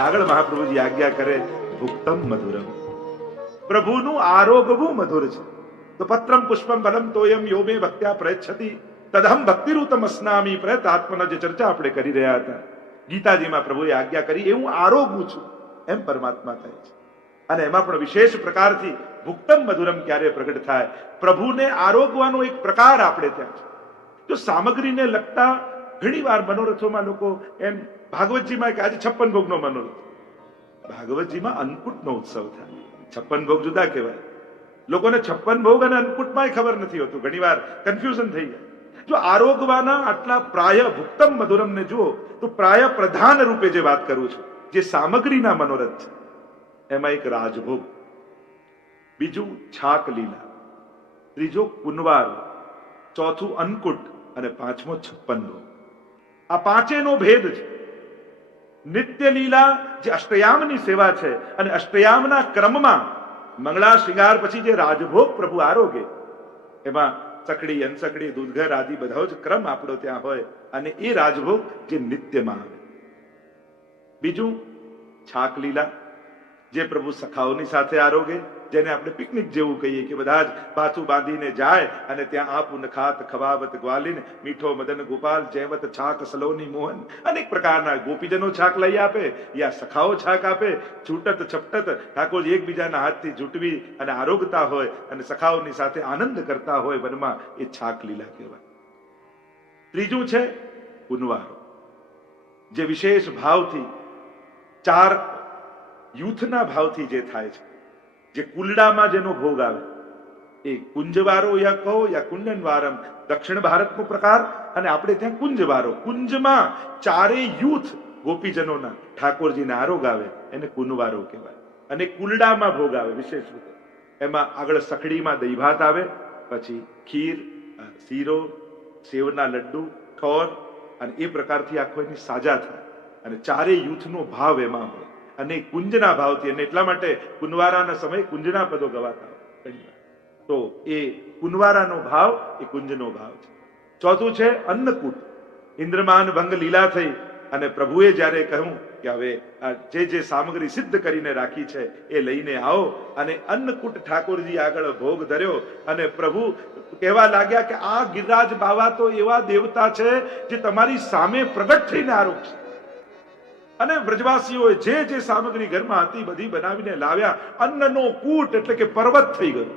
અને આગળ મહાપ્રભુજી આજ્ઞા કરે ભુક્તમ મધુરમ, પ્રભુનું આરોગવું મધુર છે. તો પત્રમ પુષ્પમ ફલમ તોયમ યો મે ભક્ત્યા પ્રયચ્છતિ તદહમ ભક્તિરૂતમ અસ્નામી પ્રયતાત્મના જે ચર્ચા આપણે કરી રહ્યા હતા, ગીતાજીમાં પ્રભુએ આજ્ઞા કરી એ હું આરોગું છું એમ પરમાત્મા કહે છે. અને એમાં પણ વિશેષ પ્રકારથી ભુક્તમ મધુરમ ક્યારે પ્રગટ થાય, પ્રભુને આરોગવાનો એક પ્રકાર આપણે ત્યાં છે. જો સામગ્રીને લગતા ઘણી વાર મનોરથોમાં લોકો એમ ભાગવતજીમાં કે આજે 56 ભોગનો મનોરથ, ભાગવતજીમાં અન્નકૂટનો ઉત્સવ થાય. 56 ભોગ જુદા કહેવાય. લોકોને 56 ભોગ અને અન્નકૂટમાં ખબર નથી હોતું, ઘણી વાર કન્ફ્યુઝન થઈ જાય. જો આરોગવાના આટલા પ્રાય ભુક્તમ મધુરમ ને જુઓ તો પ્રાય પ્રધાન રૂપે જે વાત કરું છું, જે સામગ્રીના મનોરથ છે, એમાં એક રાજભોગ, બીજું છાક લીલા, ત્રીજો કુંવાર, ચોથું અન્નકૂટ અને પાંચમો 56 ભોગ. આ પાંચેનો ભેદ છે. નિત્ય લીલા જે અષ્ટયામની સેવા છે, અને અષ્ટયામના ક્રમમાં મંગળા શૃંગાર પછી જે રાજભોગ પ્રભુ આરોગે, એમાં સકડી, અનસકડી, દૂધઘર આદિ બધા જ ક્રમ આપણો ત્યાં હોય, અને એ રાજભોગ જે નિત્યમાં આવે. બીજું છાક લીલા જે પ્રભુ સખાઓની સાથે આરોગે, જેને આપણે પિકનિક જેવું કહીએ કે બધા જ પાછું બાંધીને જાય અને ત્યાં આપુન ખાત ખવાવત ગ્વાલીન મીઠો મદન ગોપાલ જયવત છાક સલોની મોહન, અનેક પ્રકારના ગોપીજનો છાક લઈ આપે યા સખાઓ છાક આપે, છૂટત છપટત ઠાકોરજી એકબીજાના હાથથી ઝૂંટવી અને આરોગતા હોય અને સખાઓની સાથે આનંદ કરતા હોય વનમાં, એ છાક લીલા કહેવાય. ત્રીજું છે કુંવારો, જે વિશેષ ભાવથી 4 યુથના ભાવથી જે થાય છે, જે કુલડામાં જેનો ભોગ આવે, એ કુંજવારો યા કહો યા કુંડનવારમ દક્ષિણ ભારતનો પ્રકાર, અને આપણે ત્યાં કુંજવારો, કુંજમાં 4 યુથ ગોપીજનોના ઠાકોરજીને આરોગ આવે એને કુંવારો કહેવાય. અને કુલડામાં ભોગ આવે વિશેષ રીતે, એમાં આગળ સખડીમાં દહીં ભાત આવે, પછી ખીર, શીરો, સેવના લડ્ડુ, ઠોર, અને એ પ્રકારથી આખો એની સાજા થાય, અને 4 યુથનો ભાવ એમાં હોય, અને કુંજના ભાવથી. અને એટલા માટે કુંવારાના સમયે કુંજના પદો ગવાતા હોય. તો એ કુંવારાનો ભાવ એ કુંજનો ભાવ છે. ચોથું છે અન્નકૂટ. ઇન્દ્રમાન ભંગ લીલા થઈ અને પ્રભુએ જ્યારે કહ્યું કે હવે જે સામગ્રી સિદ્ધ કરીને રાખી છે એ લઈને આવો, અને અન્નકૂટ ઠાકોરજી આગળ ભોગ ધર્યો, અને પ્રભુ કહેવા લાગ્યા કે આ ગિરિરાજ બાવા તો એવા દેવતા છે જે તમારી સામે પ્રગટ થઈને આરોગશે. અને વ્રજવાસીઓએ જે સામગ્રી ઘરમાં હતી બધી બનાવીને લાવ્યા. અન્નનો કૂટ એટલે કે પર્વત થઈ ગયો,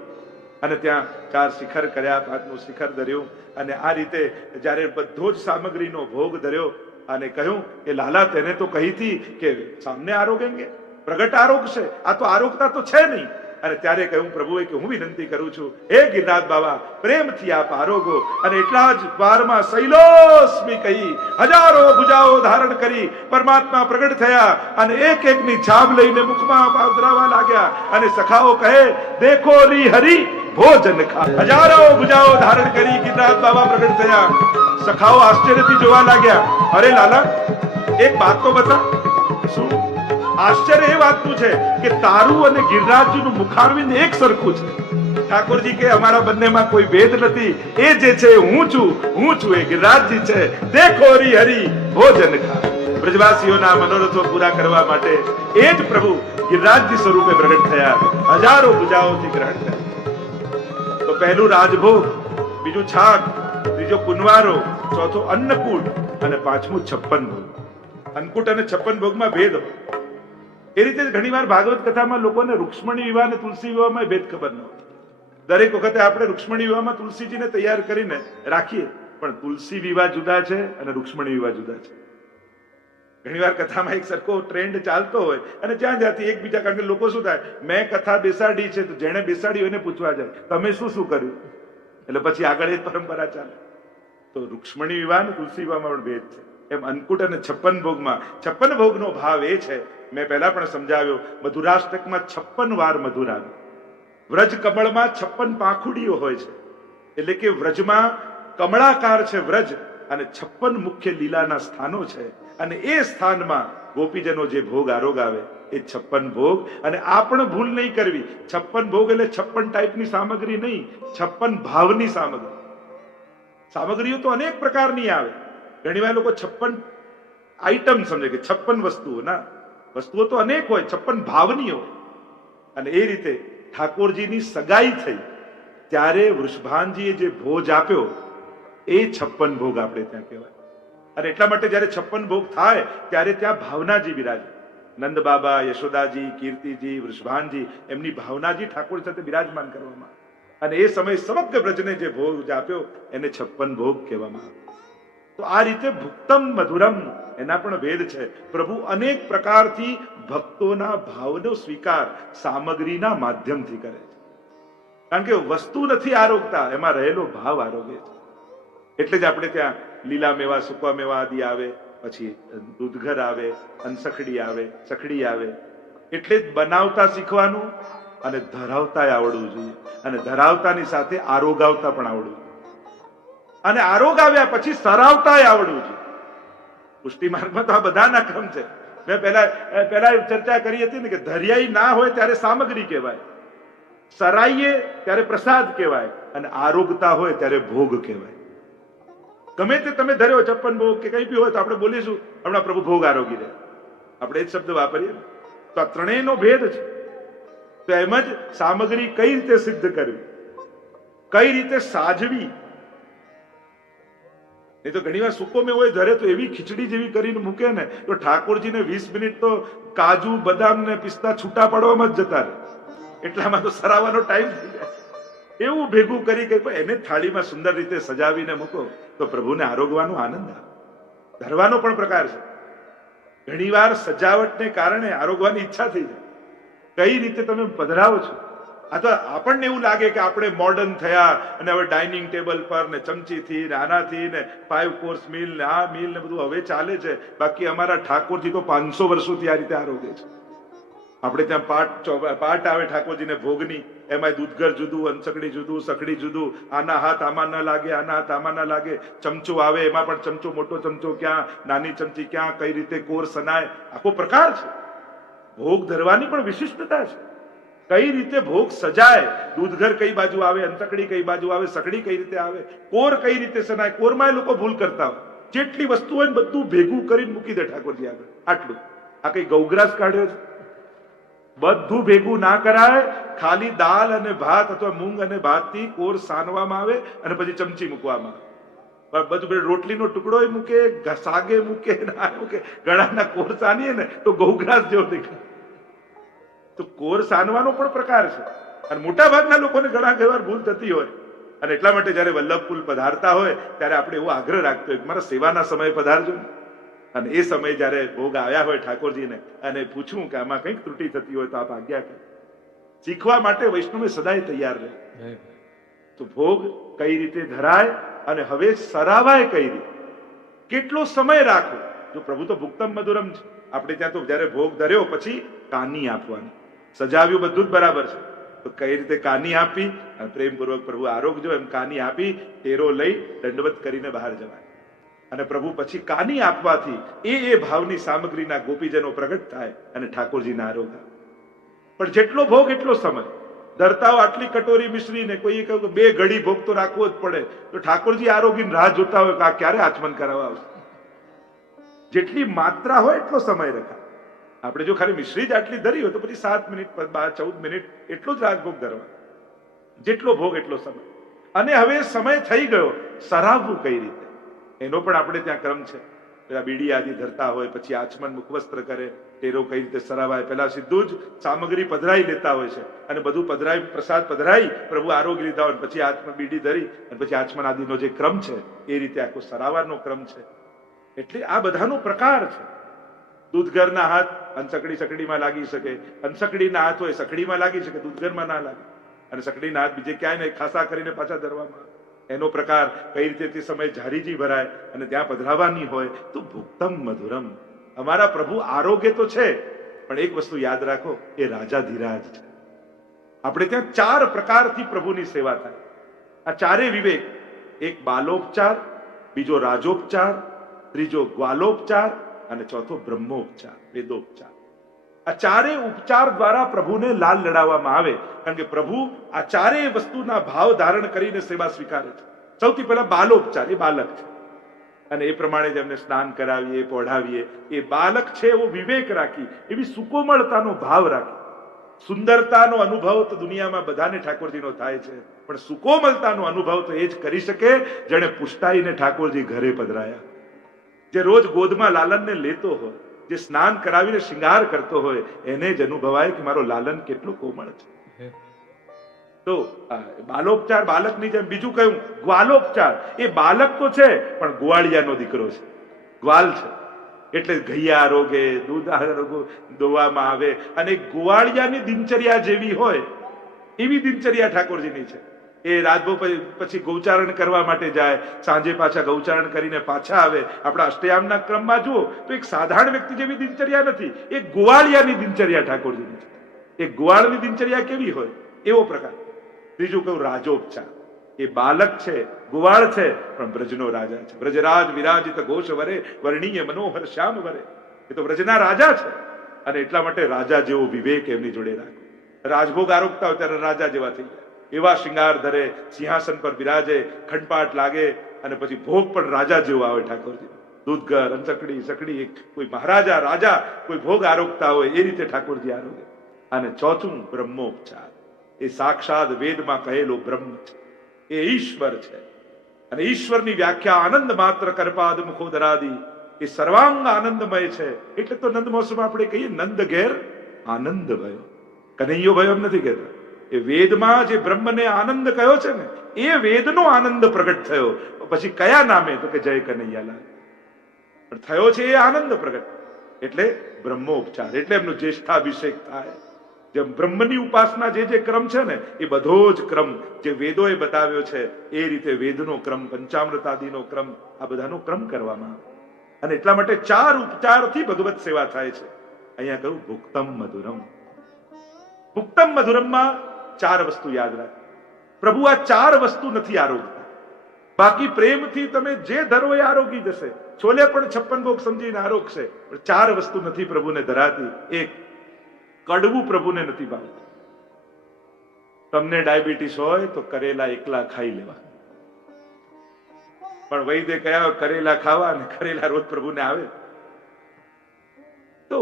અને ત્યાં 4 શિખર કર્યા, 5મું શિખર ધર્યું, અને આ રીતે જ્યારે બધો જ સામગ્રીનો ભોગ ધર્યો અને કહ્યું કે લાલા તેને તો કહી હતી કે સામને આરોગેંગે, પ્રગટ આરોગશે, આ તો આરોગતા તો છે નહીં. અને ત્યારે કહ્યું પ્રભુએ કે હું વિનંતી કરું છું, હે ગિરિરાજ બાવા પ્રેમથી આપ આરોગો. અને એટલા જ વારમાં શૈલોસ્મી કહી 1000 ભુજાઓ ધારણ કરી પરમાત્મા પ્રગટ થયા, અને એક એકની છાબ લઈને મુખમાં પાવરાવા લાગ્યા, અને સખાઓ કહે દેખો રી હરી ભોજન ખા. 1000 ભુજાઓ ધારણ કરી ગિરિરાજ બાવા પ્રગટ થયા. સખાઓ આશ્ચર્યથી જોવા લાગ્યા, અરે લાલા એક વાત તો બતા. શું આશ્ચર્ય એ વાતનું છે કે તારું અને ગિરિરાજજીનું મુખારવિંદ એક સરખું છે. ઠાકોરજી કે અમારા બંનેમાં કોઈ ભેદ નથી, એ જે છે હું છું, એ ગિરિરાજજી છે. દેખો રી હરી ભોજન ખા. બ્રજવાસીઓના મનોરથો પૂરા કરવા માટે એ જ પ્રભુ ગિરિરાજજી સ્વરૂપે પ્રગટ થયા, 1000 ભુજાઓથી ગ્રહણ કર્યા. તો પહેલું રાજભોગ, બીજું છાક, ત્રીજો કુંવારો, ચોથું અન્નકૂટ, અને 5મું 56 ભોગ. અન્નકૂટ અને 56 ભોગમાં ભેદ હોય. એ રીતે ઘણી વાર ભાગવત કથામાં લોકોને રૂક્ષ્મણી વિવાહ અને તુલસી વિવાહમાં ભેદ ખબર ન હોય. દરેક વખતે આપણે રૂક્ષ્મણી વિવાહમાં તુલસીજીને તૈયાર કરીને રાખીએ, પણ તુલસી વિવાહ જુદા છે અને રૂક્ષ્મણી વિવાહ જુદા છે. ઘણી વાર કથામાં એક સરખો ટ્રેન્ડ ચાલતો હોય, અને જ્યાંથી એકબીજા, કારણ કે લોકો શું થાય, મેં કથા બેસાડી છે તો જેને બેસાડી એને પૂછવા જાય તમે શું કર્યું, એટલે પછી આગળ એ પરંપરા ચાલે. તો રૂક્ષ્મણી વિવાહ અને તુલસી વિવાહમાં પણ ભેદ છે. એમ અન્નકૂટ અને 56 ભોગમાં 56 ભોગનો ભાવ એ છે, મેં પહેલા પણ સમજાવ્યો, મધુરાષ્ટકમાં 56 વાર મધુર આવે. વ્રજ કમળમાં 56 પાંખુડીઓ હોય છે, એટલે કે વ્રજમાં કમળાકાર છે વ્રજ, અને 56 મુખ્ય લીલાના સ્થાનો છે, અને એ સ્થાનમાં ગોપીજનો જે ભોગ આરોગ આવે એ 56 ભોગ. અને આ પણ ભૂલ નહીં કરવી, 56 ભોગ એટલે 56 ટાઈપની સામગ્રી નહીં, 56 ભાવની સામગ્રી. સામગ્રીઓ તો અનેક પ્રકારની આવે. ઘણી વાર લોકો 56 આઈટમ સમજે કે 56 વસ્તુઓ, ના, વસ્તુઓ તો અનેક હોય, 56 ભાવની હોય. અને એ રીતે ઠાકોરજીની સગાઈ થઈ ત્યારે વૃષભાનજીએ જે ભોજ આપ્યો એ 56 ભોગ આપણે ત્યાં કહેવાય. અને એટલા માટે જયારે 56 ભોગ થાય ત્યારે ત્યાં ભાવનાજી બિરાજે. નંદ બાબા, યશોદાજી, કીર્તિજી, વૃષભાનજી, એમની ભાવનાજી ઠાકોર સાથે બિરાજમાન કરવામાં આવે. અને એ સમય સમગ્ર વ્રજને જે ભોગ આપ્યો એને 56 ભોગ કહેવામાં આવે. તો આ રીતે ભુક્તમ મધુરમ એના પણ ભેદ છે. પ્રભુ અનેક પ્રકારથી ભક્તોના ભાવનો સ્વીકાર સામગ્રીના માધ્યમથી કરે છે. કારણ કે વસ્તુ નથી આરોગતા, એમાં રહેલો ભાવ આરોગે છે. એટલે જ આપણે ત્યાં લીલા મેવા, સૂકા મેવા આદિ આવે, પછી દૂધઘર આવે, અનસખડી આવે, સખડી આવે. એટલે જ બનાવતા શીખવાનું અને ધરાવતા આવડવું જોઈએ. અને ધરાવતાની સાથે આરોગાવતા પણ આવડવું જોઈએ. અને આરોગાવ્યા પછી સરાવતા આવડવું જોઈએ. પુષ્ટિ માર્ગમાં તો આ બધાના ક્રમ છે. મેં પહેલા ચર્ચા કરી હતી ને કે ધર્યાઈ ના હોય ત્યારે સામગ્રી કહેવાય, સરાઈએ ત્યારે પ્રસાદ કહેવાય, અને આરોગતા હોય ત્યારે ભોગ કહેવાય. ગમે તે તમે ધર્યો 56 ભોગ કે કઈ બી હોય તો આપણે બોલીશું હમણાં પ્રભુ ભોગ આરોગી દે, આપણે એ જ શબ્દ વાપરીએ. તો આ ત્રણેયનો ભેદ છે. તો એમ જ સામગ્રી કઈ રીતે સિદ્ધ કરવી, કઈ રીતે સાજવી. નહીં તો ઘણી વાર સૂકો મેવો ધરે તો એવી ખીચડી જેવી કરીને મૂકે ને તો ઠાકોરજીને 20 મિનિટ તો કાજુ, બદામ ને પિસ્તા છૂટા પાડવામાં જ જતા રહે. એટલામાં તો સરાવાનો ટાઈમ થઈ જાય. એવું ભેગું કરી કે એને થાળીમાં સુંદર રીતે સજાવીને મૂકો તો પ્રભુને આરોગવાનો આનંદ આવે. ધરવાનો પણ પ્રકાર છે. ઘણીવાર સજાવટને કારણે આરોગવાની ઈચ્છા થઈ જાય. કઈ રીતે તમે પધરાવો છો. આ તો આપણને એવું લાગે કે આપણે મોડર્ન થયા અને હવે ડાઇનિંગ ટેબલ પર ને ચમચીથી ને આનાથી ને 5 કોર્સ મીલ ને આ મીલ ને બધું હવે ચાલે છે. બાકી અમારા ઠાકોરજી તો 500 વર્ષોથી આ રીતે આરોગે છે. આપણે ત્યાં પાટ આવે ઠાકોરજીને ભોગની, એમાં દૂધઘર જુદું, અનસકડી જુદું, સખડી જુદું. આના હાથ આમાં ના લાગે, આના હાથ આમાં ના લાગે. ચમચો આવે, એમાં પણ ચમચો, મોટો ચમચો ક્યાં, નાની ચમચી ક્યાં, કઈ રીતે કોર સનાય, આખો પ્રકાર છે. ભોગ ધરવાની પણ વિશિષ્ટતા છે. કઈ રીતે ભોગ સજાય, દૂધઘર કઈ બાજુ આવે, અનસકડી કઈ બાજુ આવે, સખડી કઈ રીતે આવે, કોર કઈ રીતે સનાય. કોરમાં એ લોકો ભૂલ કરતા હોય. જેટલી વસ્તુ હોય ને બધું ભેગું કરીને મૂકી દે ઠાકોરજી આગળ. આટલું આ કઈ ગૌગ્રાસ કાઢ્યો છે? બધું ભેગું ના કરાય. ખાલી દાળ અને ભાત અથવા મૂંગ અને ભાત થી કોર સાનવામાં આવે અને પછી ચમચી મૂકવામાં આવે. બધું રોટલીનો ટુકડો મૂકે, સાગે મૂકે, ના મૂકે, ગળાના કોર સાનીએ ને તો ગૌગ્રાસ જેવો દેખાય. તો કોર સાનવાનો પણ પ્રકાર છે. અને મોટા ભાગના લોકોને ઘણા ઘણી વાર ભૂલ થતી હોય. અને એટલા માટે જયારે વલ્લભકુલ પધારતા હોય ત્યારે આપણે એવો આગ્રહ રાખતો હોય કે મારા સેવાના સમયે પધારજો. અને એ સમયે જયારે ભોગ આવ્યા હોય ઠાકોરજીને અને પૂછવું કે આમાં કંઈક ત્રુટિ થતી હોય તો આપ આજ્ઞા કરો. શીખવા માટે વૈષ્ણવે સદાય તૈયાર રહે. તો ભોગ કઈ રીતે ધરાય અને હવે સરાવાય કઈ રીતે, કેટલો સમય રાખવો. જો પ્રભુ તો ભુક્તમ મધુરમ છે. આપણે ત્યાં તો જયારે ભોગ ધર્યો પછી કાની આપવાની, સજાવ્યું બધું જ બરાબર છે. તો કઈ રીતે કાની આપી અને પ્રેમપૂર્વક પ્રભુ આરોગજો એમ કાની આપી ટેરો લઈ દંડવત કરીને બહાર જવાય. અને પ્રભુ પછી કાની આપવાથી એ ભાવની સામગ્રીના ગોપીજનો પ્રગટ થાય અને ઠાકોરજીના આરોગ આવે. પણ જેટલો ભોગ એટલો સમય ધરતાઓ. આટલી કટોરી મિશ્રી ને કોઈએ કહ્યું કે 2 ઘડી ભોગ તો રાખવો જ પડે, તો ઠાકોરજી આરોગીને રાહ જોતા હોય કે આ ક્યારે આચમન કરાવવા આવશે. જેટલી માત્રા હોય એટલો સમય રખાય. આપણે જો ખાલી મિશ્રી જ આટલી ધરી હોય તો પછી 7 મિનિટ 14 મિનિટ એટલો જ રાજભોગ ધરવા. જેટલો ભોગ એટલો સમય. અને હવે સમય થઈ ગયો, સરાવવું કઈ રીતે એનો પણ આપણે ત્યાં ક્રમ છે. પેલા બીડી આદિ ધરતા હોય પછી આચમન મુખવસ્ત્ર કરે, ટેરો કઈ રીતે સરાવાય. પેલા સીધું જ સામગ્રી પધરાઈ લેતા હોય છે અને બધું પધરાઈ, પ્રસાદ પધરાઈ, પ્રભુ આરોગ્ય લીધા હોય પછી આચમન બીડી ધરી અને પછી આચમન આદિનો જે ક્રમ છે એ રીતે આખો સરાવાનો ક્રમ છે. એટલે આ બધાનો પ્રકાર છે. દૂધઘરના હાથ અનસકડી સકડીમાં લાગી શકે, અનસકડીના હાથ હોય સકડીમાં લાગી શકે, દૂધઘરમાં ના લાગે. અને સકડીના હાથ બીજે ક્યાંય નહીં, ખાસા કરીને પાછા ધરવામાં આવે. એનો પ્રકાર કઈ રીતે તે સમય ઝારીજી ભરાય અને ત્યાં પધરાવાની હોય. તો ભુક્તમ મધુરમ. અમારા પ્રભુ આરોગ્ય તો છે, પણ એક વસ્તુ યાદ રાખો, એ રાજાધિરાજ છે. આપણે ત્યાં 4 પ્રકારથી પ્રભુની સેવા થાય. આ ચારે વિવેક, એક બાલોપચાર, બીજો રાજોપચાર, ત્રીજો ગ્વાલોપચાર અને ચોથો બ્રહ્મોપચાર, વેદોપચાર. આ ચારે ઉપચાર દ્વારા પ્રભુને લાલ લડાવવામાં આવે. કારણ કે પ્રભુ આ ચારેય વસ્તુના ભાવ ધારણ કરીને સેવા સ્વીકારે છે. સૌથી પહેલા બાલોપચાર, એ બાલક છે અને એ પ્રમાણે જ એમને સ્નાન કરાવીએ, પહોળાવીએ. એ બાલક છે એવો વિવેક રાખી, એવી સુકોમળતાનો ભાવ રાખી. સુંદરતાનો અનુભવ તો દુનિયામાં બધાને ઠાકોરજીનો થાય છે, પણ સુકોમલતાનો અનુભવ તો એ જ કરી શકે જેણે પુષ્ટાઈને ઠાકોરજી ઘરે પધરાયા, જે રોજ ગોદમાં લાલનને લેતો હોય, જે સ્નાન કરાવીને શિંગાર કરતો હોય, એને જ અનુભવાય કે મારો લાલન કેટલો કોમળ છે. તો બાલોપચાર બાલકની જેમ બીજું કયું ગ્વાલોપચાર. એ બાલક તો છે પણ ગ્વાળિયાનો દીકરો છે, ગ્વાલ છે, એટલે ઘૈયા આરોગે, દૂધ આરોગો દોવામાં આવે, અને ગોવાળિયાની દિનચર્યા જેવી હોય એવી દિનચર્યા ઠાકોરજીની છે. એ રાજભોગ પછી ગૌચારણ કરવા માટે જાય, સાંજે પાછા ગૌચારણ કરીને પાછા આવે. આપણા અષ્ટયામના ક્રમમાં જુઓ તો એક સાધારણ વ્યક્તિ જેવી દિનચર્યા નથી, એ ગોવાળિયાની દિનચર્યા ઠાકોરજીની છે. એ ગોવાળની દિનચર્યા કેવી હોય એવો પ્રકાર. ત્રીજું કહું રાજોપચાર. એ બાલક છે, ગુવાળ છે, પણ બ્રજનો રાજા છે. બ્રજરાજ વિરાજિત ઘોષ વરે, વર્ણીય મનોહર શ્યામ વરે. એ તો બ્રજના રાજા છે, અને એટલા માટે રાજા જેવો વિવેક એમની જોડે રાખો. રાજભોગ આરોગતા હોય ત્યારે રાજા જેવા થઈ જાય, એવા શિંગાર ધરે, સિંહાસન પર બિરાજે, ખંડપાટ લાગે, અને પછી ભોગ પણ રાજા જેવો આવે ઠાકોરજી. દૂધઘર, અંચકડી, સકડી, કોઈ મહારાજા રાજા કોઈ ભોગ આરોગતા હોય એ રીતે ઠાકોરજી આરોગે. અને ચોથું બ્રહ્મોપચાર. એ સાક્ષાત વેદમાં કહેલો બ્રહ્મ છે, એ ઈશ્વર છે. અને ઈશ્વરની વ્યાખ્યા આનંદ માત્ર કરપાદ મુખોદરાદી. એ સર્વાંગ આનંદમય છે. એટલે તો નંદ મહોત્સવમાં આપણે કહીએ નંદ ઘેર આનંદ ભયો, કનૈયો ભયો એમ નથી કહેતા. એ વેદમાં જે બ્રહ્મને આનંદ કયો છે ને, એ વેદનો આનંદ પ્રગટ થયો. પછી કયા નામે? તો કે જય કનૈયાલાલ. પણ થયો છે એ આનંદ પ્રગટ, એટલે બ્રહ્મોપચાર. એટલે એમનો જ્યેષ્ઠાભિષેક થાય. જેમ બ્રહ્મની ઉપાસના જે ક્રમ છે ને, એ બધો જ ક્રમ જે વેદોએ બતાવ્યો છે એ રીતે વેદનો ક્રમ, પંચામૃતાદિનો ક્રમ, આ બધાનો ક્રમ કરવામાં આવે. અને એટલા માટે 4 ઉપચારથી ભગવત સેવા થાય છે. અહીંયા કહ્યું ભુક્તમ મધુરમ. ભુક્તમ મધુરમમાં 4 વસ્તુ યાદ રાખ. પ્રભુ આ 4 વસ્તુ નથી આરોગતા. બાકી પ્રેમથી તમે જે ધરો એ આરોગી જશે. છોલે પણ 56 ભોગ સમજીને આરોગશે, પણ 4 વસ્તુ નથી પ્રભુને ધરાતી. એક, કડવું પ્રભુને નથી ભાવતું. તમને ડાયાબિટીસ હોય તો કરેલા એકલા ખાઈ લેવા, પણ વૈદ્ય કયા કરેલા ખાવા, અને કરેલા રોજ પ્રભુને આવે તો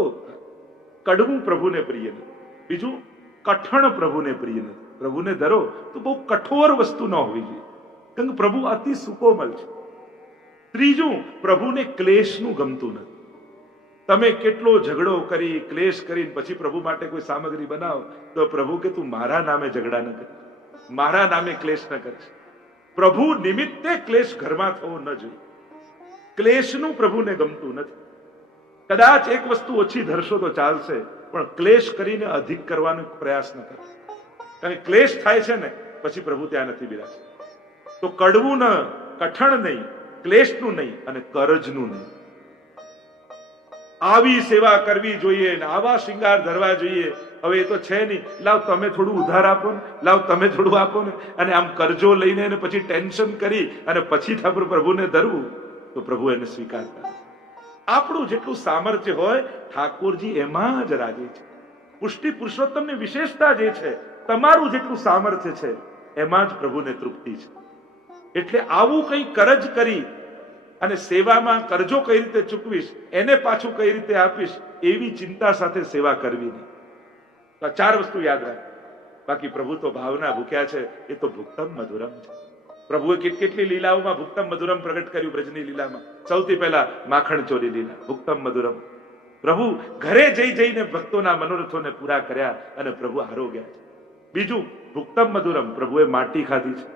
કડવું પ્રભુને પ્રિય નથી. બીજું, કઠણ પ્રભુને પ્રિય નથી. પ્રભુને ધરો તો બહુ કઠોર વસ્તુ ન હોવી જોઈએ, કારણ કે પ્રભુ અતિ સુકોમલ છે. ત્રીજું, પ્રભુને ક્લેશનું ગમતું નથી. તમે કેટલો ઝઘડો કરી, ક્લેશ કરી, પછી પ્રભુ માટે કોઈ સામગ્રી બનાવો તો પ્રભુ કે તું મારા નામે ઝઘડા ન કરીશ, મારા નામે ક્લેશ ન કરીશ. પ્રભુ નિમિત્તે ક્લેશ ઘરમાં થવો ન જોઈએ. ક્લેશનું પ્રભુને ગમતું નથી. કદાચ એક વસ્તુ ઓછી ધરશો તો ચાલશે, પણ ક્લેશ કરીને અધિક કરવાનો પ્રયાસ ન કરો, કારણ કે ક્લેશ થાય છે ને પછી પ્રભુ ત્યાં નથી બિરાજતા. તો કડવું ન, કઠણ નહીં, ક્લેશનું નહીં, અને કરજનું નહીં. આવી સેવા કરવી જોઈએ, ને આવા શિંગાર ધરવા જોઈએ. હવે એ તો છે નહીં, લાવ તમે થોડું ઉધાર આપો ને, લાવ તમે થોડું આપો ને, અને આમ કરજો લઈને પછી ટેન્શન કરી અને પછી પ્રભુને ધરવું, તો પ્રભુ એને સ્વીકાર કરે. આપણું જેટલું સામર્થ્ય હોય ઠાકોરજી એમાં જ રાજી છે. પુષ્ટિ પુરુષોત્તમની વિશેષતા જે છે, તમારું જેટલું સામર્થ્ય છે એમાં જ પ્રભુને તૃપ્તિ છે. એટલે આવું કંઈ કરજ કરી અને સેવામાં કરજો કઈ રીતે ચૂકવીશ, એને પાછું કઈ રીતે આપીશ, એવી ચિંતા સાથે સેવા કરવી નહીં. તો 4 વસ્તુ યાદ રાખ. બાકી પ્રભુ તો ભાવના ભૂખ્યા છે. એ તો ભુક્તમ મધુરમ છે. પ્રભુએ કેટલી લીલાઓમાં ભુક્તમ મધુરમ પ્રગટ કર્યું. બ્રજની લીલામાં સૌથી પહેલા માખણ ચોરી લીલા, ભુક્તમ મધુરમ. પ્રભુ ઘરે જઈને ભક્તોના મનોરથોને પૂરા કર્યા અને પ્રભુ આરોગ્યા છે. બીજું, ભુક્તમ મધુરમ, પ્રભુએ માટી ખાધી છે.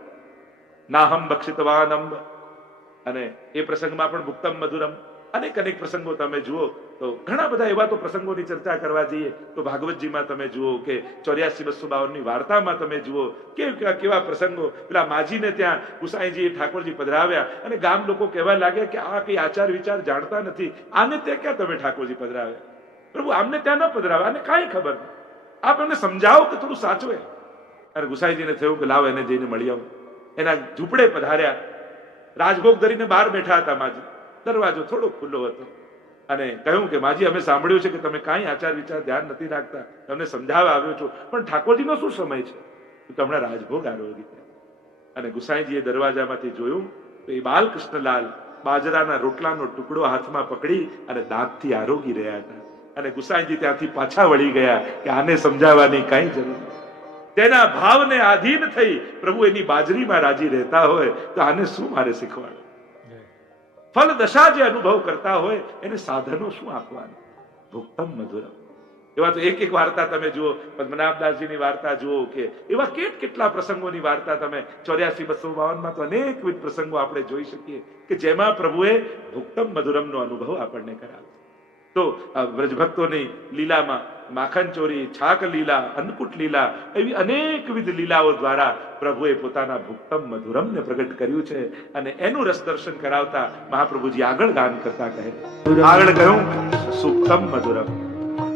નાહમ બક્ષિતવાન અંબ. અને એ પ્રસંગમાં પણ ભુક્તમ મધુરમ. અનેક પ્રસંગો તમે જુઓ તો ઘણા બધા એવા તો પ્રસંગોની ચર્ચા કરવા જઈએ તો ભાગવતજીમાં તમે જુઓ કે 84-252 વાર્તામાં તમે જુઓ કે કેવા પ્રસંગો. પેલા માજીને ત્યાં ગુસાઈજી ઠાકોરજી પધરાવ્યા અને ગામ લોકો કહેવા લાગ્યા કે આ કઈ આચાર વિચાર જાણતા નથી, આને ત્યાં ક્યાં તમે ઠાકોરજી પધરાવ્યા? પ્રભુ આમને ત્યાં ન પધરાવ્યા, આને કાંઈ ખબર નહીં, આપ એમને સમજાવો કે થોડું સાચવે. અને ગુસાઈજીને થયું કે લાવ એને જઈને મળી આવો. એના ઝૂંપડે પધાર્યા. રાજભોગ ધરીને બહાર બેઠા હતા માજી. દરવાજો થોડો ખુલ્લો હતો અને કહ્યું કે માજી, અમે સાંભળ્યું છે કે તમે કાંઈ આચાર વિચાર ધ્યાન નથી રાખતા, તમને સમજાવવા આવ્યો છું, પણ ઠાકોરજીનો શું સમય છે? તો હમણાં રાજભોગ આરોગી. અને ગુસાઈજીએ દરવાજામાંથી જોયું તો એ બાલકૃષ્ણલાલ બાજરાના રોટલાનો ટુકડો હાથમાં પકડી અને દાંતથી આરોગી રહ્યા હતા. અને ગુસાઈજી ત્યાંથી પાછા વળી ગયા કે આને સમજાવવાની કઈ જરૂર નથી. તેના ભાવને આધીન થઈ પ્રભુ એની બાજરીમાં રાજી રહેતા હોય તો આને શું મારે શીખવાડવું? ફલ દશા જે અનુભવ કરતા હોય એને સાધનો શું આપવાના? ભુક્તમ મધુરમ. એવા તો એક એક વાર્તા તમે જુઓ, પદ્મનાભદાસજીની વાર્તા જુઓ, કે એવા કેટલા પ્રસંગોની વાર્તા તમે 84-252 તો અનેકવિધ પ્રસંગો આપણે જોઈ શકીએ કે જેમાં પ્રભુએ ભુક્તમ મધુરમનો અનુભવ આપણને કરાવ્યો. તો વ્રજભક્તોની લીલામાં માખણ ચોરી, છાક લીલા, અન્નકૂટ લીલા, એવી અનેકવિધ લીલાઓ દ્વારા પ્રભુએ પોતાના ભુક્તમ મધુરમને પ્રગટ કર્યું છે. અને એનું રસ દર્શન કરાવતા મહાપ્રભુજી આગળ ગાન કરતા કહે, આગળ કહ્યું સુક્તમ મધુરમ.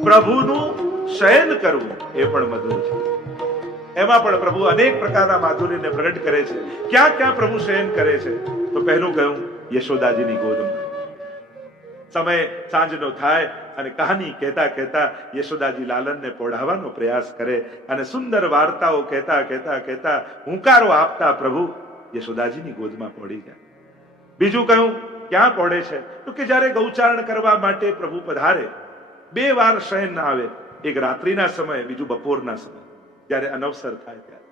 પ્રભુનું શયન કરવું એ પણ મધુર છે. એમાં પણ પ્રભુ અનેક પ્રકારના માધુર્યને પ્રગટ કરે છે. ક્યાં ક્યાં પ્રભુ શયન કરે છે? તો પહેલું કહ્યું યશોદાજીની ગોદમાં. સમય સાંજનો થાય અને કહાની કહેતા કહેતા યશોદાજી લાલનને પોઢાવવાનો પ્રયાસ કરે અને સુંદર વાર્તાઓ કહેતા કહેતા કહેતા હુંકારો આપતા પ્રભુ યશોદાજીની ગોદમાં પોઢી ગયા. બીજું કહ્યું ક્યાં પોઢે છે? તો કે જ્યારે ગૌચારણ કરવા માટે પ્રભુ પધારે, 2 વાર શયન આવે, એક રાત્રિના સમયે, બીજું બપોરના સમયે, જ્યારે અનવસર થાય ત્યારે.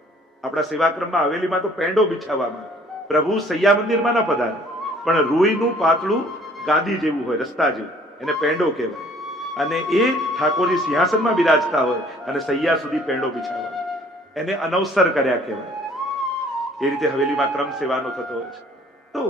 આપણા સેવાક્રમમાં હવેલીમાં તો પેંડો બિછાવવામાં, પ્રભુ સૈયા મંદિરમાં ન પધારે પણ રૂઈનું પાતળું ગાદી જેવું હોય, રસ્તા જેવું, એને પેંડો કહેવાય. અને એ ઠાકોરજી સિંહાસનમાં બિરાજતા હોય અને સૈયા સુધી પેંડો બિછાવવાનો, એને અનવસર કર્યા કહેવાય. એ રીતે હવેલીમાં ક્રમ સેવાનો થતો હોય છે. તો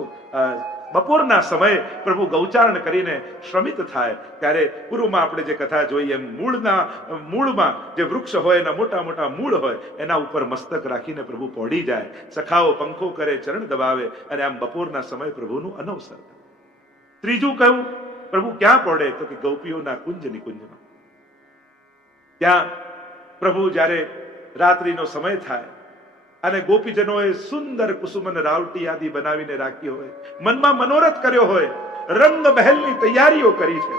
બપોરના સમયે પ્રભુ ગૌચારણ કરીને શ્રમિત થાય ત્યારે પૂર્વમાં આપણે જે કથા જોઈએ એમ મૂળમાં જે વૃક્ષ હોય, એના મોટા મોટા મૂળ હોય, એના ઉપર મસ્તક રાખીને પ્રભુ પોઢી જાય. સખાઓ પંખો કરે, ચરણ દબાવે અને આમ બપોરના સમયે પ્રભુનું અનવસર. ત્રીજું કહ્યું પ્રભુ ક્યાં પોઢે? તો કે ગોપીઓના કુંજ નિકુંજમાં. ત્યાં પ્રભુ જ્યારે રાત્રિનો સમય થાય અને ગોપીજનોએ સુંદર કુસુમન રાવટી આદિ બનાવીને રાખી હોય, મનમાં મનોરથ કર્યો હોય, રંગ મહેલની તૈયારીઓ કરી છે,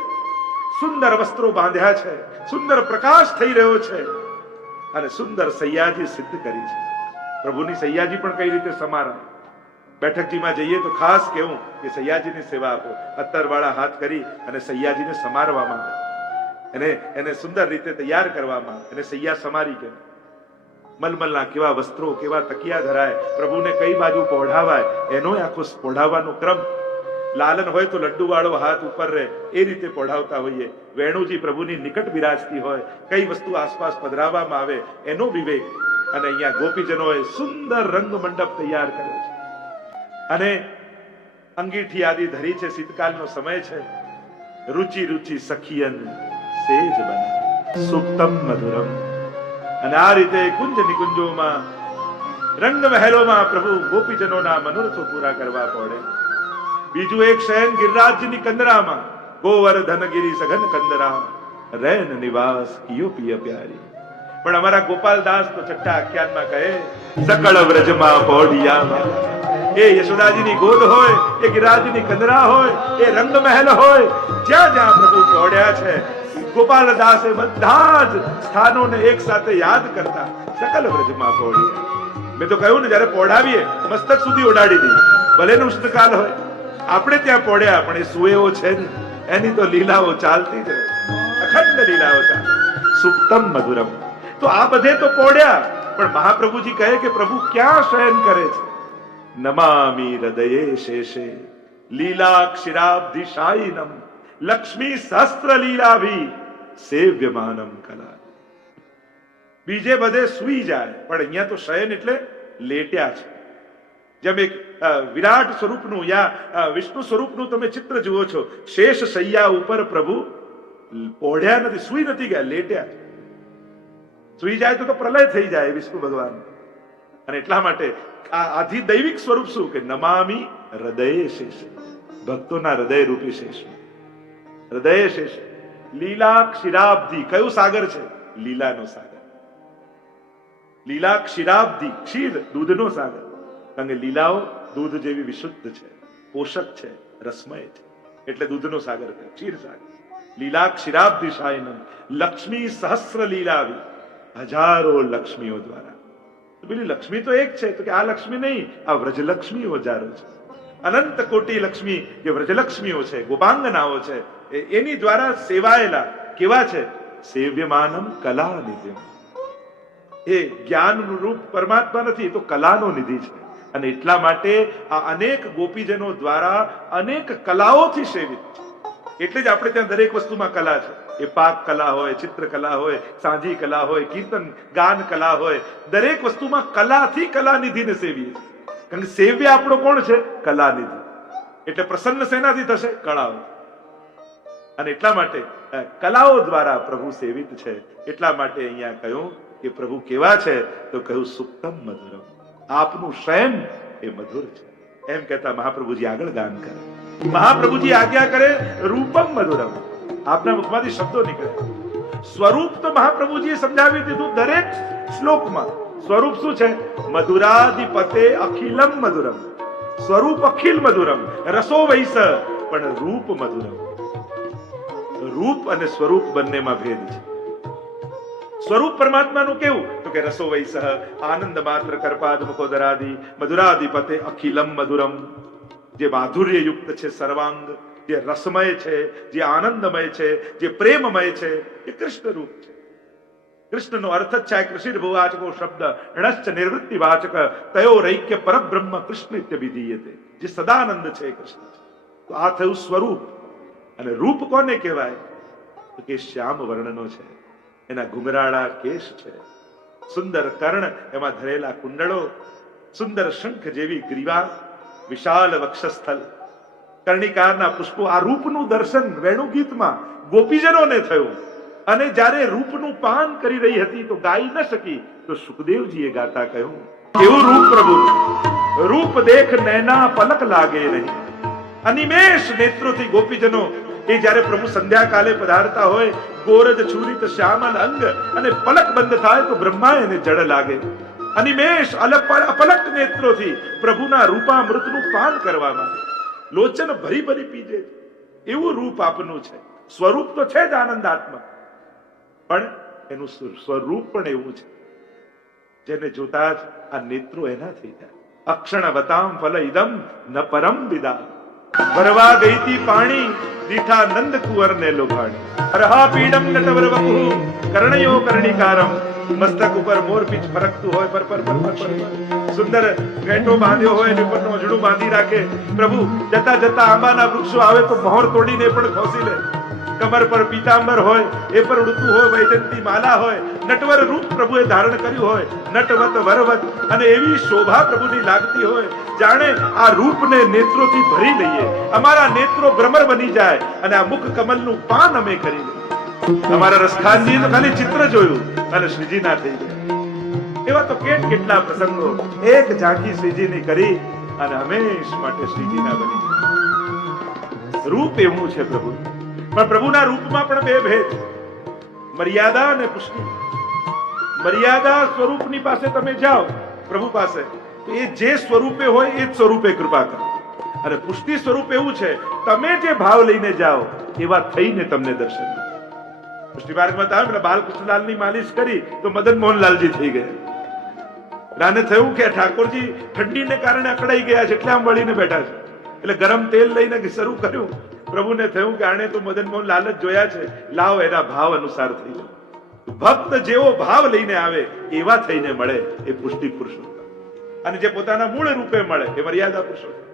સુંદર વસ્ત્રો બાંધ્યા છે, સુંદર પ્રકાશ થઈ રહ્યો છે અને સુંદર સૈયાજી સિદ્ધ કરી છે. પ્રભુની સૈયાજી પણ કઈ રીતે સમારાય? બેઠકજીમાં જઈએ તો ખાસ કેવું કે સૈયાજીની સેવા આપો. અત્તરવાળા હાથ કરી અને સૈયાજીને સમારવામાં આવે, એને સુંદર રીતે તૈયાર કરવામાં આવે, એને સૈયા સમારી કહેવાય. મલમલના કેવા વસ્ત્રો, કેવા તકિયા ધરાય, પ્રભુને કઈ બાજુ પોઢાવાય, એનો આખો પોઢાવવાનો ક્રમ. લાલન હોય તો લડ્ડુ વાળો હાથ ઉપર રહે, એ રીતે પોઢાવતા હોઈએ. વેણુજી પ્રભુની નિકટ બિરાજતી હોય, કઈ વસ્તુ આસપાસ પધરાવવામાં આવે, એનો વિવેક. અને અહીંયા ગોપીજનોએ સુંદર રંગ મંડપ તૈયાર કર્યો છે અને અંગીઠી આદિ ધરી છે. શીતકાલનો સમય છે. રુચિ રુચિ સખિયન સેજ બના સુક્તમ મધુરમ. અને આ રીતે કુંજ નિકુંજોમાં, રંગ મહેલોમાં પ્રભુ ગોપીજનોના મનોરથો પૂરા કરવા પડે. બીજું એક શયન ગિરિરાજની કંદરામાં, ગોવર્ધનગિરી સઘન કંદરા, રૈન નિવાસ કિયો પિય પ્યારી. પણ અમારા ગોપાલદાસ તો છઠ્ઠા આખ્યાનમાં કહે સકળ વ્રજમાં પોઢિયા. એ યશોદાજીની ગોદ હોય, એ ગિરિરાજની કંદરા હોય, એ રંગ મહેલ હોય, જ્યાં જ્યાં પ્રભુ પોઢ્યા છે, ગોપાલદાસે બધા જ સ્થાનોને એક સાથે યાદ કરતા સકલ વ્રજમાં પોઢ્યા. મેં તો કહ્યું ને, જયારે પોઢાવીએ મસ્તક સુધી ઓડાડી દઈએ, ભલે ને ઉષ્ણકાલ હોય. આપણે ત્યાં પોઢ્યા પણ એ સુએવો છે ને, એની તો લીલાઓ ચાલતી જ રહે, અખંડ લીલાઓ ચાલે. સુક્તમ મધુરમ. તો આ બધે તો પોઢ્યા, પણ મહાપ્રભુજી કહે કે પ્રભુ ક્યાં શયન કરે છે? નમામિ હૃદયે શેષે લીલા ક્ષીરાબ્ધિ શાયિનમ લક્ષ્મી સહસ્ત્ર લીલાભી સેવ્યમાનમ કલા. બીજે બધે સુઈ જાય, પણ અહીંયા તો શયન એટલે લેટ્યા છે. જેમ એક વિરાટ સ્વરૂપનું યા વિષ્ણુ સ્વરૂપનું તમે ચિત્ર જુઓ છો, શેષ શૈયા ઉપર પ્રભુ પોઢ્યા નથી, સુઈ નથી ગયા, લેટ્યા. સુઈ જાય તો પ્રલય થઈ જાય વિષ્ણુ ભગવાન. અને એટલા માટે આ આધિ દૈવિક સ્વરૂપ શું કે નમામિ હૃદયે શેષ, ભક્તોના હૃદય રૂપી શેષ. હૃદય શેષ લીલા ક્ષીરાબ્ધિ. કયું સાગર છે? લીલાનો સાગર. લીલા ક્ષીરાબ્ધિ, ક્ષીર દૂધનો સાગર. કારણ કે લીલાઓ દૂધ જેવી વિશુદ્ધ છે, પોષક છે, રસમય છે, એટલે દૂધનો સાગર કહે, ક્ષીર સાગર. લીલા ક્ષીરાબ્ધિ શાયનમ લક્ષ્મી સહસ્ર લીલાવી, હજારો લક્ષ્મીઓ દ્વારા. પેલી લક્ષ્મી તો એક છે, તો કે આ લક્ષ્મી નહીં, આ વ્રજલક્ષ્મી હજારો છે. અનંત કોટી લક્ષ્મી જે વ્રજલક્ષ્મીઓ છે, ગોપાંગનાઓ છે, એની દ્વારા સેવાયેલા કેવા છે? સેવ્યમાનમ કલા નિધિ. એ જ્ઞાનનું રૂપ પરમાત્મા નથી, એ તો કલાનો નિધિ છે. અને એટલા માટે આ અનેક ગોપીજનો દ્વારા અનેક કલાઓથી સેવિત છે. એટલે જ આપણે ત્યાં દરેક વસ્તુમાં કલા છે. એ પાક કલા હોય, ચિત્રકલા હોય, સાંજી કલા હોય, કીર્તન ગાન કલા હોય, દરેક વસ્તુમાં કલાથી કલાનિધિને સેવીએ છીએ. કારણ કે સેવ્ય આપણો કોણ છે? કલાનિધિ. એટલે પ્રસન્ન શેનાથી થશે? કળાઓ. અને એટલા માટે કલાઓ દ્વારા પ્રભુ સેવિત છે. એટલા માટે અહીંયા કહ્યું કે પ્રભુ કેવા છે? તો કહ્યું સુક્તમ મધુરમ. આપનું શયન એ મધુર છે. એમ કહેતા મહાપ્રભુજી આગળ ગાન કરે. મહાપ્રભુજી આજ્ઞા કરે રૂપમ મધુરમ. આપના મુખમાંથી શબ્દો નીકળે. સ્વરૂપ તો મહાપ્રભુજીએ સમજાવી દીધું દરેક શ્લોકમાં. સ્વરૂપ શું છે? મધુરાધિપતે અખિલમ મધુરમ. સ્વરૂપ અખિલ મધુરમ, રસો વૈસ, પણ રૂપ મધુરમ. રૂપ અને સ્વરૂપ બંનેમાં ભેદ છે. સ્વરૂપ પરમાત્માનું કેવું? તો કે રસો વૈસ, આનંદ માત્ર કરપાદ મુખોદરાદિ, મધુરાધિપતે અખિલમ મધુરમ. જે માધુર્ય યુક્ત છે સર્વાંગ, જે રસમય છે, જે આનંદમય છે, જે પ્રેમમય છે, એ કૃષ્ણ રૂપ છે. કૃષ્ણનો અર્થ જ છે કૃષિર્ભુવાચકો શબ્દ ણશ્ચ નિવૃત્તિ વાચક તયો રૈક્ય પરબ્રહ્મ કૃષ્ણ વિધીયતે. જે સદાનંદ છે કૃષ્ણ. તો આ થયું સ્વરૂપ. અને રૂપ કોને કહેવાય? તો કે શ્યામ વર્ણનો છે, એના ઘુંઘરાળા કેશ છે, સુંદર કર્ણ, એમાં ધરેલા કુંડળો, સુંદર શંખ જેવી ગ્રીવા, વિશાળ વક્ષસ્થલ, કર્ણિકારના પુષ્પો. આ રૂપનું દર્શન વેણુગીતમાં ગોપીજનોને થયું. અને જ્યારે રૂપનું પાન કરી રહી હતી તો ગાઈ ન શકી, તો સુખદેવજીએ ગાતા કહ્યું કેવું રૂપ પ્રભુ! રૂપ દેખ નૈના પલક લાગે નહીં. અનિમેષ નેત્રોથી ગોપીજનો એ જ્યારે પ્રભુ સંધ્યાકાલે પધારતા હોય, ગોરજ છૂરિત શ્યામલ અંગ, અને પલક બંધ થાય તો બ્રહ્મા એને જડ લાગે. અનિમેષ અપલક નેત્રોથી પ્રભુના રૂપામૃતનું પાન કરવામાં લોચન ભરી ભરી પીજે. એવું રૂપ આપનું છે. સ્વરૂપ તો છે જ આનંદાત્મક, પણ એનું સ્વરૂપ પણ એવું છે જેને જોતા જ આ નેત્રો એના થઈ જાય. અક્ષણવતામ ફલ ઇદમ ન પરમ વિદા. ભરવા ગઈતી પાણી, દીઠા નંદ કુંવર ને લોભાણી. અરહા પીડમ નટવર વપુ, કર્ણયો કર્ણિકારમ. મસ્તક ઉપર મોર પીછ ફરકતું હોય, પર પર પર પર પર સુંદર ઘેટો બાંધ્યો હોય, એની ઉપરનું અજડું બાંધી રાખે. પ્રભુ જતા જતા આંબાના વૃક્ષો આવે તો મોહર તોડીને પણ ખોસી લે. કમર પર પીતાંબર હોય, એ પર ઉડતું હોય, વૈજંતી માલા હોય, નટવર રૂપ પ્રભુએ ધારણ કર્યું હોય, નટવત વરવત, અને એવી શોભા પ્રભુની લાગતી હોય જાણે આ રૂપને નેત્રોથી ભરી લઈએ, અમારા નેત્રો ભ્રમર બની જાય અને આ મુખ કમલનું પાન અમે કરી લઈએ. અમારા રસખાનજીએ તો ખાલી ચિત્ર જોયું અને શ્રીજીના થઈ ગયા. એવા તો કેટલા પ્રસંગો એક ઝાંખી શ્રીજીની કરી અને હંમેશ માટે શ્રીજીના બની ગયા. રૂપ એવું છે પ્રભુ. પણ પ્રભુના રૂપમાં પણ બે ભેદ, મર્યાદા અને પુષ્ટિ. મર્યાદા સ્વરૂપની પાસે તમે જાઓ, પ્રભુ પાસે, તો એ જે સ્વરૂપે હોય એ જ સ્વરૂપે કૃપા કરે. અને પુષ્ટિ સ્વરૂપ એવું છે, તમે જે ભાવ લઈને જાઓ એવા થઈને તમને દર્શન. પુષ્ટિ માર્ગમાં તો આવે, બાલકૃષ્ણલાલની માલિશ કરી તો મદન મોહનલાલજી થઈ ગયા. રાને થયું કે ઠાકોરજી ઠંડીને કારણે અકળાઈ ગયા છે એટલે આમ વળીને બેઠા છે. એટલે ગરમ તેલ લઈને શરૂ કર્યું. પ્રભુને થયું કે આણે તો મદન મોહન લાલ જ જોયા છે, લાવ એના ભાવ અનુસાર થઈ જાય. ભક્ત જેવો ભાવ લઈને આવે એવા થઈને મળે એ પુષ્ટિ પુરુષોત્તમ. અને જે પોતાના મૂળ રૂપે મળે એ મર્યાદા પુરુષોત્તમ.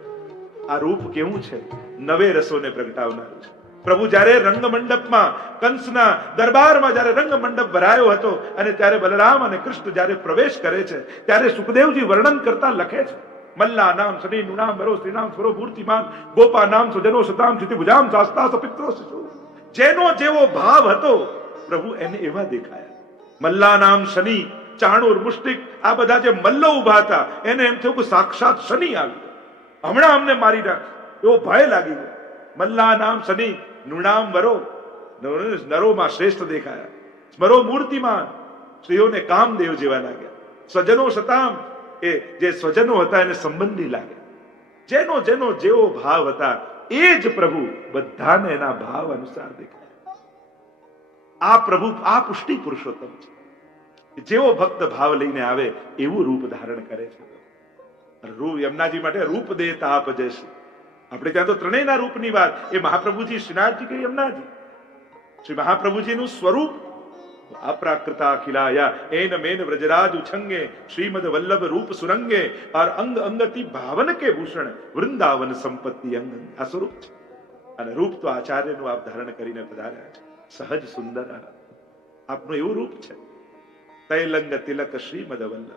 આ રૂપ કેવું છે? નવે રસોને પ્રગટાવનારું છે. પ્રભુ જ્યારે રંગમંડપમાં, કંસના દરબારમાં જ્યારે રંગમંડપ ભરાયો હતો અને ત્યારે બલરામ અને કૃષ્ણ જ્યારે પ્રવેશ કરે છે, ત્યારે સુખદેવજી વર્ણન કરતા લખે છે, મલ્લા નામ સની નુનામ વરો શ્રીનામ સ્વરો મૂર્તિમાન ગોપા નામ સુજનો સતામ સ્થિતિ ભુજામ શાસ્તા સપિત્રો શિશુ. જેનો જેવો ભાવ હતો પ્રભુ એને એવા દેખાયા. મલ્લા નામ શનિ, ચાણુર, મુષ્ટિક, આ બધા જે મલ્લો ઉભા હતા એને એમ થયું કે સાક્ષાત શનિ આવી હમણાં અમને મારી નાખ, એવો ભય લાગી ગયો. મલ્લા નામ શનિ નૃણામ વરો, નરોમાં શ્રેષ્ઠ દેખાયા. સ્મરો મૂર્તિમાન, સ્ત્રીઓને કામદેવ જેવા લાગ્યા. સ્વજનો સતામ, એ જે સ્વજનો હતા એને સંબંધી લાગે. જેનો જેનો જેવો ભાવ હતા એ જ પ્રભુ બધાને એના ભાવ અનુસાર દેખાય. આ પ્રભુ, આ પુષ્ટિ પુરુષોત્તમ છે. જેવો ભક્ત ભાવ લઈને આવે એવું રૂપ ધારણ કરે છે. રૂપ યમુનાજી માટે રૂપ દે તાપ જૈસી. આપણે ત્યાં તો ત્રણેયના રૂપની વાત. એ મહાપ્રભુજી શ્રીનાથજી કે યમુનાજી, શ્રી મહાપ્રભુજીનું સ્વરૂપ અપ્રાકૃતા ખિલાયા એન મેન વ્રજરાજ ઉછંગે શ્રીમદ વલ્લભ રૂપ સુરંગે और અંગ અંગતિ ભાવન કે ભૂષણ વૃંદાવન સંપત્તિ અંગ. આ સ્વરૂપ છે. અને રૂપ તો આચાર્યનું આપ ધારણ કરીને પધાર્યા છે. સહજ સુંદર આપનું એવું રૂપ છે. તૈલંગ તિલક શ્રીમદ વલ્લભ.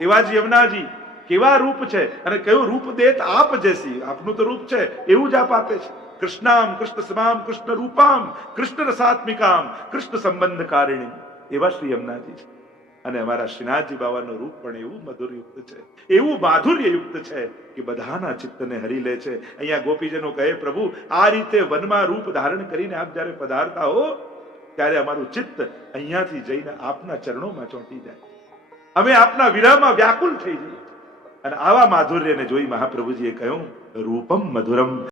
એવા જ યમુનાજી કેવા રૂપ છે અને કયું રૂપ દેત આપ જેસી. આપનું તો રૂપ છે એવું જ આપ આપે છે. કૃષ્ણામ કૃષ્ણ સમામ કૃષ્ણ રૂપામ કૃષ્ણ રસાત્મિકામ કૃષ્ણ સંબંધ કારિણી. એવા શ્રી યમુનાજી છે. અને અમારા શ્રીનાથજી બાબાનું રૂપ પણ એવું મધુરયુક્ત છે, એવું માધુર્યયુક્ત છે કે બધાના ચિત્તને હરી લે છે. અહીંયા ગોપીજનો કહે, પ્રભુ આ રીતે વનમાં રૂપ ધારણ કરીને આપ જ્યારે પધારતા હો ત્યારે અમારું ચિત્ત અહીંયાથી જઈને આપના ચરણોમાં ચોંટી જાય. અમે આપના વિરહમાં વ્યાકુલ થઈ જઈએ. અને આવા માધુર્યને જોઈ મહાપ્રભુજીએ કહ્યું, રૂપમ મધુરમ